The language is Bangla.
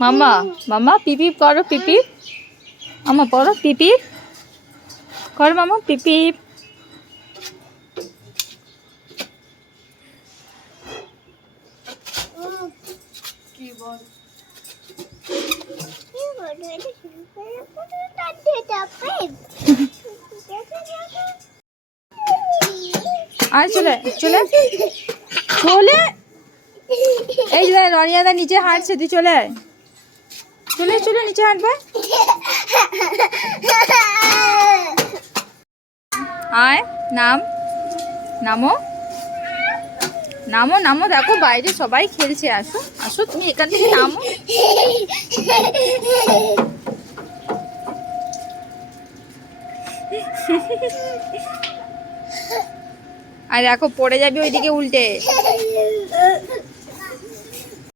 মামা মামা পিপি করো, পিপি মামা পড়ো, পিপি করো মামা, পিপি। আর চলে চলে চলে, এই যে রনিয়াদা নিচে হাঁটছে, তুই চলে চলে চলে নিচে হাঁটবে। আয় নাম, নামো নামো নামো, দেখো বাইরে সবাই খেলছে, আসো আসো তুমি এখান থেকে নামো। আর দেখো পড়ে যাবি ওইদিকে উল্টে।